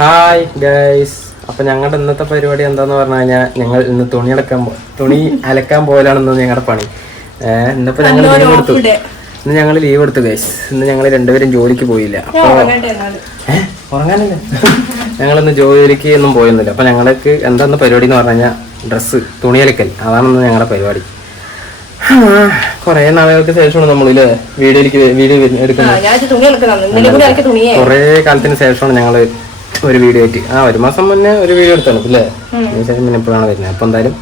Hi guys. അപ്പം ഞങ്ങളുടെ ഇന്നത്തെ പരിപാടി എന്താന്ന് പറഞ്ഞു കഴിഞ്ഞാൽ ഞങ്ങൾ ഇന്ന് തുണി അലക്കാൻ പോലാണെന്ന് ഞങ്ങളുടെ പണി. ഇന്നിപ്പോൾ ഞങ്ങൾ ലീവ് എടുത്തു. ഇന്ന് ഞങ്ങൾ ലീവ് എടുത്തു ഗൈസ്. ഇന്ന് ഞങ്ങൾ രണ്ടുപേരും ജോലിക്ക് പോയില്ല. അപ്പോൾ ഉറങ്ങാനല്ലേ ഞങ്ങളിന്ന് ജോലിക്ക് ഒന്നും പോയൊന്നുമില്ല. അപ്പം ഞങ്ങൾക്ക് എന്താന്ന് പരിപാടി എന്ന് പറഞ്ഞു കഴിഞ്ഞാൽ ഡ്രസ്സ് തുണി അലക്കൽ, അതാണെന്ന് ഞങ്ങളുടെ പരിപാടി. കൊറേ നാളുകൾക്ക് ശേഷമാണ് നമ്മളില്ലേ വീഡിയോ എടുക്കുന്നത്. കുറേ കാലത്തിന് ശേഷമാണ് ഞങ്ങള് ഒരു വീഡിയോ ആയിട്ട് ഒരു മാസം മുന്നേ ഒരു വീഡിയോ എടുത്താണ് അല്ലേ? അതിനുശേഷം പിന്നെ എപ്പോഴാണ് വരുന്നത്. അപ്പോൾ എന്തായാലും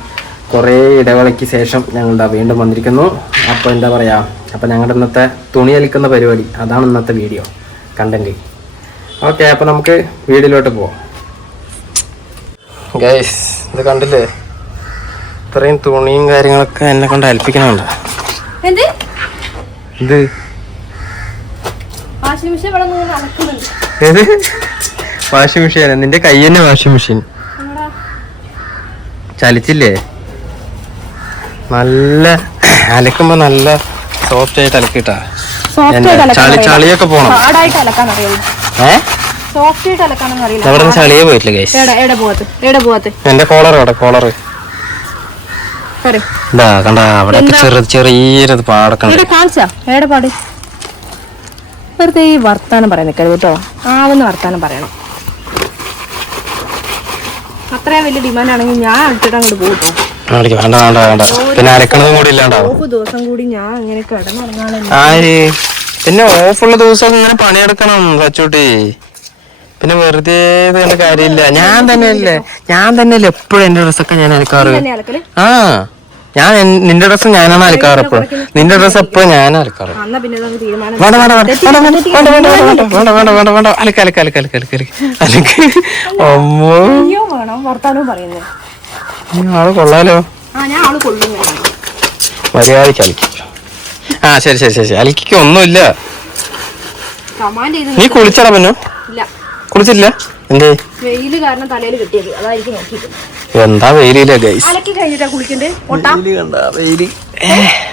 കുറേ ഇടവേളയ്ക്ക് ശേഷം ഞങ്ങൾ വീണ്ടും വന്നിരിക്കുന്നു. അപ്പോൾ എന്താ പറയാ, അപ്പോൾ ഞങ്ങളുടെ ഇന്നത്തെ തുണി അലിക്കുന്ന പരിപാടി, അതാണ് ഇന്നത്തെ വീഡിയോ കണ്ടന്റ്. ഓക്കെ, അപ്പോൾ നമുക്ക് വീഡിയോയിലോട്ട് പോവാം. ഗൈസ്, ഇത് കണ്ടില്ലേ, ഇത്രയും തുണിയും കാര്യങ്ങളൊക്കെ എന്നെ കൊണ്ട് അൽപ്പിക്കണുണ്ട്. ഇത് വാഷിംഗ് മെഷീൻ, നിന്റെ കൈ തന്നെ വാഷിംഗ് മെഷീൻ. ചലിച്ചില്ലേ? നല്ല അലക്കുമ്പോ നല്ല സോഫ്റ്റ് ആയിട്ട് അലക്കിട്ടാ. ചളിയൊക്കെ പോണം. അവിടെ ചളിയെ പോയിട്ടില്ല ഗൈസ്. എന്റെ കോളർ കണ്ടാ അവിടെ ചെറിയൊരു പാടൊക്കെ. വെറുതെ ഈ വർത്താനം പറയാൻ നിൽക്കരുത് കേട്ടോ. ആവുന്ന വർത്താനം പറയണം. അത്രയും വലിയ ഡിമാൻഡ് ആണെങ്കിൽ ഞാൻ അടുത്തിട്ട് അങ്ങോട്ട് പോകും. ദിവസം കൂടി ഞാൻ ഇങ്ങനെ കിടന്നുറങ്ങാനല്ലേ. പിന്നെ ഓഫുള്ള ദിവസം ഇങ്ങനെ പണിയെടുക്കണം സച്ചൂട്ടി. പിന്നെ വെറുതെ കാര്യമില്ല. ഞാൻ തന്നെയല്ലേ എപ്പോഴും എന്റെ ഡ്രസ്സൊക്കെ ഞാൻ അലക്കാറ്. ഞാൻ നിന്റെ ഡ്രസ്സ് ഞാനാണ് അലക്കാറ്. എപ്പോഴും നിന്റെ ഡ്രസ്സ് എപ്പോഴും ഞാനാണ് അലക്കാറ്. വേണ്ട ആള് കൊള്ളാലോ. മര്യാദക്ക് അലക്കി. ശരി അലക്കിക്ക് ഒന്നുമില്ല. നീ കുളിച്ചടാ? പിന്നെ കുളിച്ചില്ല? എന്തേ? വെയില് കാരണം തലയിൽ കിട്ടിയത്, അതായിരിക്കും നോക്കിയിട്ട്. എന്താ വെയിലില്ല ഗൈസ്. അലക്കി കഴിഞ്ഞിട്ടാ കുളിക്കണ്ടേ?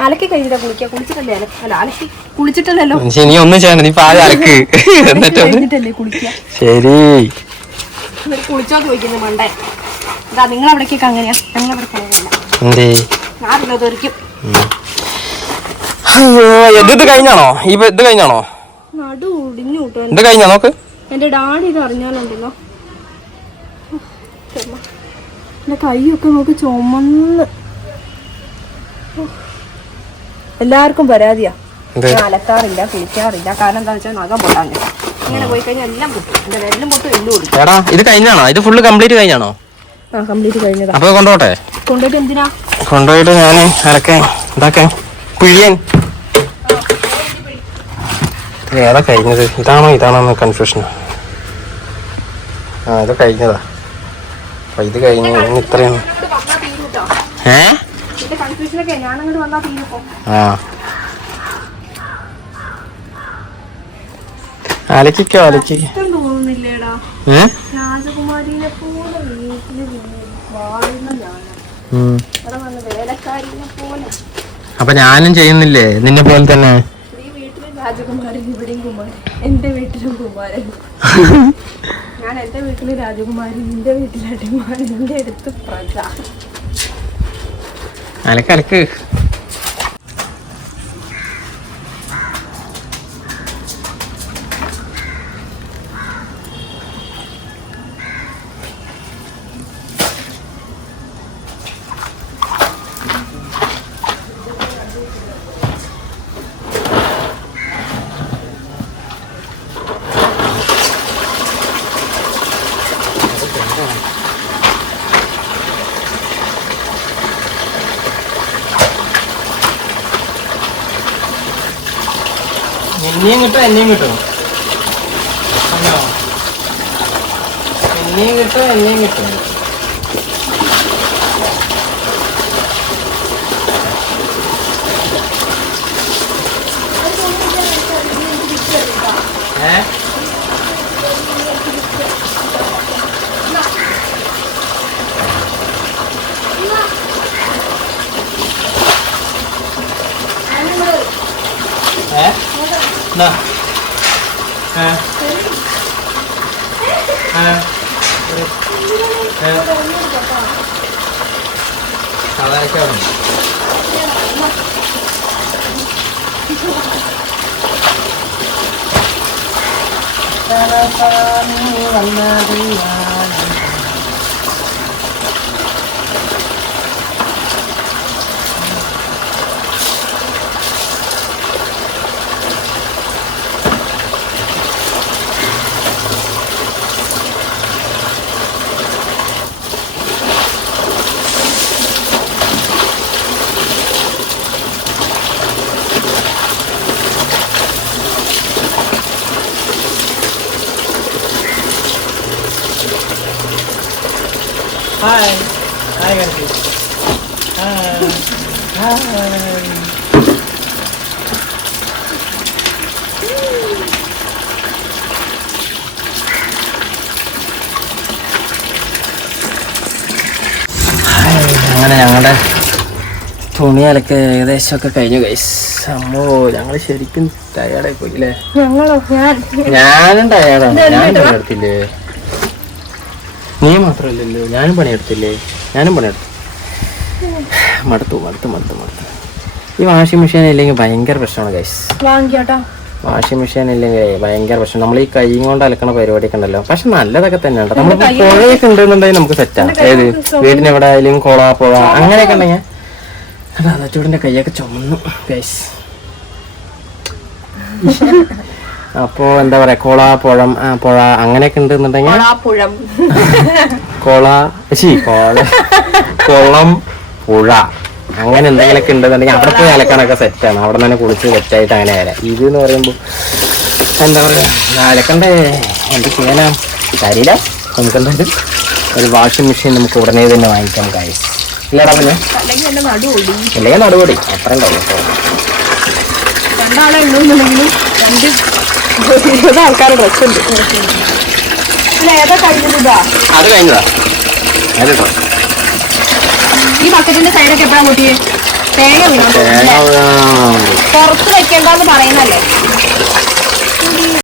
അലക്കി കഴിഞ്ഞിട്ടാ കുളിക്കുക. കുളിച്ചിട്ടല്ലേ? അല്ല, അലക്കി കുളിച്ചിട്ടല്ലോ. നീ ഒന്നും ചെയ്യണ്ട, നീ പാല് അലക്ക് എന്നിട്ടല്ലേ കുളിക്കുക. ശരി, കുളിച്ചോ ചോദിക്കുന്നത് മണ്ടേ. ഇതാ നിങ്ങൾ അവിടേക്കൊക്കെ അങ്ങനെയാ, ഞങ്ങളവിടെ പോകില്ല. എന്തേ? ഞാറില്ലാതൊരിക്കും. ഇത് കഴിഞ്ഞാണോ? ഇത് കഴിഞ്ഞാണോ? നടു ഒടിഞ്ഞു കൂട്ടോ. ഇത് കഴിഞ്ഞാ? നോക്ക്, എന്റെ ഡാഡി ഇത് അറിഞ്ഞാലുണ്ടല്ലോ. എന്റെ കൈയൊക്കെ നോക്ക് ചുമന്ന്. എല്ലാവർക്കും പരാതിയാ, ഞാൻ അലക്കാറില്ല, കുളിക്കാറില്ല. കാരണം എന്താ വെച്ചാൽ നഖം പൊട്ടാൻ. ഇങ്ങനെ പോയി കഴിഞ്ഞാൽ എല്ലാം പൊട്ടും. എന്റെ വെള്ളം പൊട്ടും, എല്ലാം ഓടും. ഇത് കഴിഞ്ഞാണോ? ഇത് ഫുള്ള് കംപ്ലീറ്റ് കഴിഞ്ഞാണോ? കംപ്ലീറ്റ് കഴിഞ്ഞതാ. അപ്പൊ കൊണ്ടോട്ടെ? കൊണ്ടുപോയിട്ട് എന്തിനാ? കൊണ്ടുപോയിട്ട് ഞാൻ അലക്കാൻ ഇതാക്കാൻ പിഴിയാൻ. ഏതാ കഴിഞ്ഞത്? ഇതാണോ കൺഫ്യൂഷൻ? ഇത് കഴിഞ്ഞതാ. അപ്പൊ ഇത് കഴിഞ്ഞ് ഇത്രയും. അലക്കിക്കോ. രാജകുമാരിനെ പോലെ വീട്ടില് വാഴുന്ന വേലക്കാരിനെ പോലെ. അപ്പൊ ഞാനും ചെയ്യുന്നില്ലേ നിന്നെ പോലെ തന്നെ? ഈ വീട്ടിലും രാജകുമാരൻ, ഇവിടെയും കുമാരൻ. എന്റെ വീട്ടിലും കുമാരൻ. ഞാൻ എന്റെ വീട്ടില് രാജകുമാരി, നിന്റെ വീട്ടിൽ അടിമാരൻ, എന്റെ അടുത്ത് പ്രജ. അലക്ക്. എന്നെയും കിട്ടും എന്നെയും കിട്ടും. Nah. Hi. Hi, Gargi. Hi. Hi. അങ്ങനെ ഞങ്ങളുടെ തുണി അലക്ക് ഏകദേശമൊക്കെ കഴിഞ്ഞു ഗൈസ്. അമ്മോ ഞങ്ങൾ ശരിക്കും ടയേർഡായി പോയി അല്ലേ? ഞാനും ടയേർഡാണ്. ഞാനും പണിയെടുത്തില്ലേ? നീ മാത്രമല്ലല്ലോ, ഞാനും പണിയെടുത്തില്ലേ? മടുത്തു. ഈ വാഷിംഗ് മെഷീൻ ഇല്ലെങ്കിൽ ഭയങ്കര പ്രശ്നമാണ് ഗൈസ്. വാഷിംഗ് മെഷീൻ ഇല്ലെങ്കിൽ ഭയങ്കര പ്രശ്നം. നമ്മൾ ഈ കൈ കൊണ്ട് അലക്കണ പരിപാടിയൊക്കെ ഉണ്ടല്ലോ. പക്ഷെ നല്ലതൊക്കെ തന്നെയാണ്. നമ്മൾ പുഴയൊക്കെ ഉണ്ടെന്നുണ്ടെങ്കിൽ നമുക്ക് സെറ്റാണ്. ഏത് വീടിന് എവിടെ ആയാലും പുഴ അങ്ങനെയൊക്കെ ഉണ്ടെങ്കിൽ അതച്ചൂടിന്റെ കൈയൊക്കെ ചുമന്നു ഗൈസ്. അപ്പോ എന്താ പറയാ, പുഴ അങ്ങനെയൊക്കെ ഉണ്ടെന്നുണ്ടെങ്കിൽ കുളം പുഴ അങ്ങനെ എന്തെങ്കിലുമൊക്കെ ഉണ്ടെന്നുണ്ടെങ്കിൽ അവിടെ പോയി അലക്കാനൊക്കെ സെറ്റാണ്. അവിടെ തന്നെ കുളിച്ച് സെറ്റായിട്ട് അങ്ങനെ വരാം. ഇത് എന്ന് പറയുമ്പോൾ എന്താ പറയാ, അലക്കണ്ടേ, എന്ത് ചെയ്യാനാ, തരില്ല. നമുക്ക് എന്തായാലും ഒരു വാഷിംഗ് മെഷീൻ നമുക്ക് ഉടനെ തന്നെ വാങ്ങിക്കാം ഗൈസ്. ഇല്ലടാ പിന്നെ അല്ലെങ്കിൽ നടുപൊടി അത്ര ഉണ്ടാവും. ആൾക്കാരുടെ ഡ്രസ് ഉണ്ട്. അത് കഴിഞ്ഞതാ. അതിട്ടോ ഈ ബക്കറ്റിന്റെ സൈഡൊക്കെ എപ്പോഴാ കൂട്ടിയേ? തേങ്ങ പുറത്ത് വെക്കേണ്ടെന്ന് പറയുന്നല്ലേ?